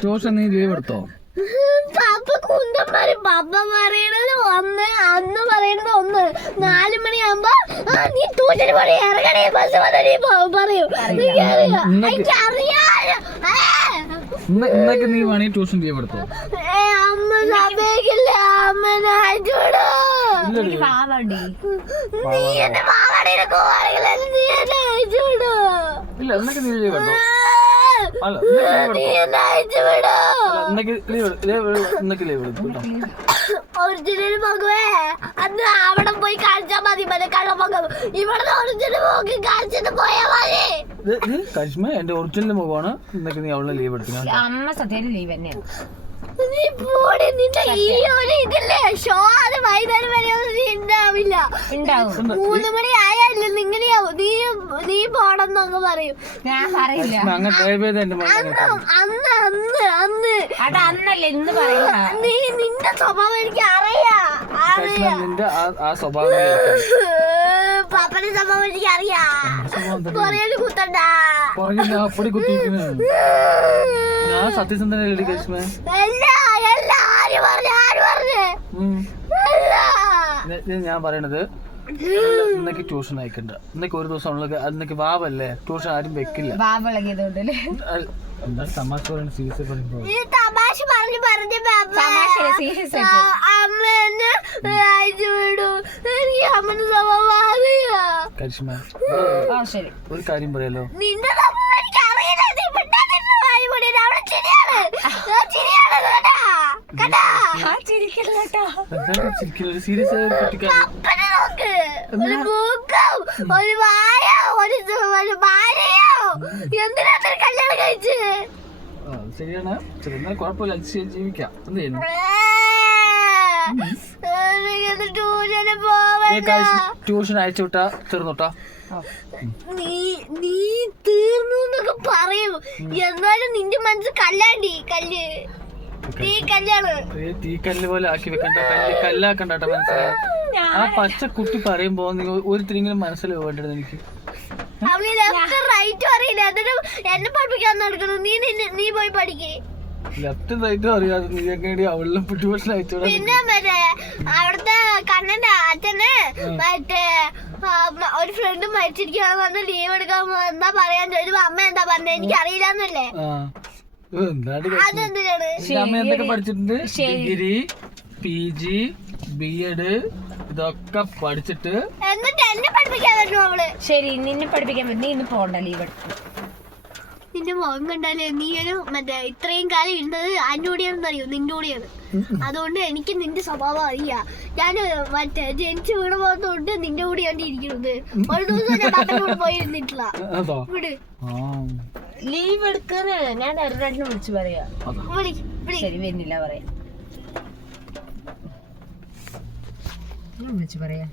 Tuition നീ leave എടുത്തോ? പപ്പ കുന്തന്മാര് പപ്പ പറയണത് ഒന്ന്, അന്ന് പറയണത് ഒന്ന്. 4 മണിയാകുമ്പോ നീ ട്യൂഷന് പോയി ഇറങ്ങണേ ബസ് വന്ന് നീ പറയും. ഇന്നൊക്കെ നീ വേണേ ട്യൂഷൻ ലീവ് എടുത്തോ? അമ്മ സമ്മതിക്കില്ല. അമ്മനെ അയച്ചോടോ. നീ എന്നെ മാവാടിയുടെ കോവാണെങ്കിൽ നീ എന്നെ അയച്ചോടോ. ഇല്ല എന്നൊക്കെ നീ ലീവ് എടുത്തോ? ഒറിജിനൽ മകവേ അന്ന് അവിടെ പോയി കാണിച്ചാ മതി. കള്ളമകം ഇവിടെ ഒറിജിനൽ മോക്ക് കാണിച്ചിട്ട് പോയാ മതി. കരിഷ്മ എന്റെ ഒറിജിനൽ മുഖമാണ്. ഇന്നൊക്കെ നീ അവളെ ലീവ് എടുത്തു. അമ്മ സത്യം ലീവ് തന്നെയാണ്. നീ പോടി. നിന്റെ ഈ ഒരു ഇതില്ലേ ഷോ അത് വൈകുന്നേരം വരെ ഉണ്ടാവില്ല. 3 മണി ആയാലും ഇങ്ങനെയാവും. നീ പോണെന്നൊക്കെ പറയും. ഞാൻ പറയില്ല. അന്നല്ലേ ഇന്ന് പറയാ. നിന്റെ സ്വഭാവം എനിക്ക് അറിയാം. പാപ്പന്റെ സ്വഭാവം എനിക്ക് അറിയാം. പറയാനും കുത്തണ്ട. ഞാൻ സത്യസന്ധനല്ലേ കരിഷ്മ? ഞാൻ പറയണത് ഇന്നൊക്കെ ട്യൂഷൻ അയക്കണ്ട. ഇന്നൊക്കെ ഒരു ദിവസം അന്നൊക്കെ വാവല്ലേ, ട്യൂഷൻ ആരും വെക്കില്ല. തമാശ പറയുന്ന സീരിയസ് പറയുമ്പോ തമാശ പറഞ്ഞു കരിഷ്മ ഒരു കാര്യം പറയാലോ. നിന്റെ സീരിയസ് ആയ കല്യാണം കഴിച്ച് ശരിയാണ്. കുഴപ്പമില്ല, ജീവിക്കാം. എന്ത് ചെയ്യുന്നു? ട്യൂഷൻ അയച്ചു വിട്ടാ തീർന്നുട്ടാ. നീ തീർന്നു എന്നൊക്കെ പറയും. എന്നാലും നിന്റെ മനസ്സിൽ കല്ല് തീക്കല്ല് പോലെ ആക്കി വെക്കണ്ട. കല്ലാക്കണ്ട. മനസ്സിലായി? ആ പച്ച കുട്ടി പറയുമ്പോ നിങ്ങൾ ഒരുത്തിരിങ്ങനെ മനസ്സിലായി വേണ്ടത് എനിക്ക്. റൈറ്റ് അറിയില്ല. എന്നിട്ട് എന്നെ പഠിപ്പിക്കാൻ നടക്കണം. നീ പോയി പഠിക്കേ. ലെഫ്റ്റും റൈറ്റും അറിയാതെ നീ എങ്ങനെ അവളിലും ട്യൂഷൻ അയച്ചോടാ. പിന്നെ മറ്റേ അവിടുത്തെ കണ്ണന്റെ അച്ഛന് മറ്റേ ഒരു ഫ്രണ്ട് മരിച്ചിരിക്കുകയാണെന്ന് പറഞ്ഞ് ലീവ് എടുക്കാൻ എന്താ പറയാൻ ചോദിച്ചപ്പോ അമ്മ എന്താ പറഞ്ഞത് എനിക്ക് അറിയില്ലെന്നല്ലേ. അമ്മ എന്തൊക്കെ പഠിച്ചിട്ടുണ്ട്? ഡിഗ്രി, PG, B.Ed ഇതൊക്കെ പഠിച്ചിട്ട് എന്നിട്ട് എന്നെ പഠിപ്പിക്കാൻ പറ്റുമോ അവള്? ശരി, നിന്നെ പഠിപ്പിക്കാൻ പറ്റും. നീ ഇന്ന് പോണ്ട, ലീവ് എടുത്തു. നിന്റെ മുഖം കണ്ടാലേ നീ ഒരു മറ്റേ ഇത്രയും കാലം ഇരുന്നത് അതിന്റെ കൂടെയാണെന്ന് അറിയോ? നിന്റെ കൂടെയാണ്. അതുകൊണ്ട് എനിക്ക് നിന്റെ സ്വഭാവം അറിയാം. ഞാൻ മറ്റേ ജനിച്ചു വീണ തൊട്ട് നിന്റെ കൂടെയാണ് ഇരിക്കുന്നത്. ഒരു ദിവസം ഞാൻ പാപ്പന്റെ കൂടെ പോയിരുന്നിട്ടില്ല. ലീവ് എടുക്കാന് ഞാൻ അരുണാട്ടിനെ വിളിച്ചു പറയാ. ശരി, വരുന്നില്ല പറയാ. വിളിച്ചു പറയാ.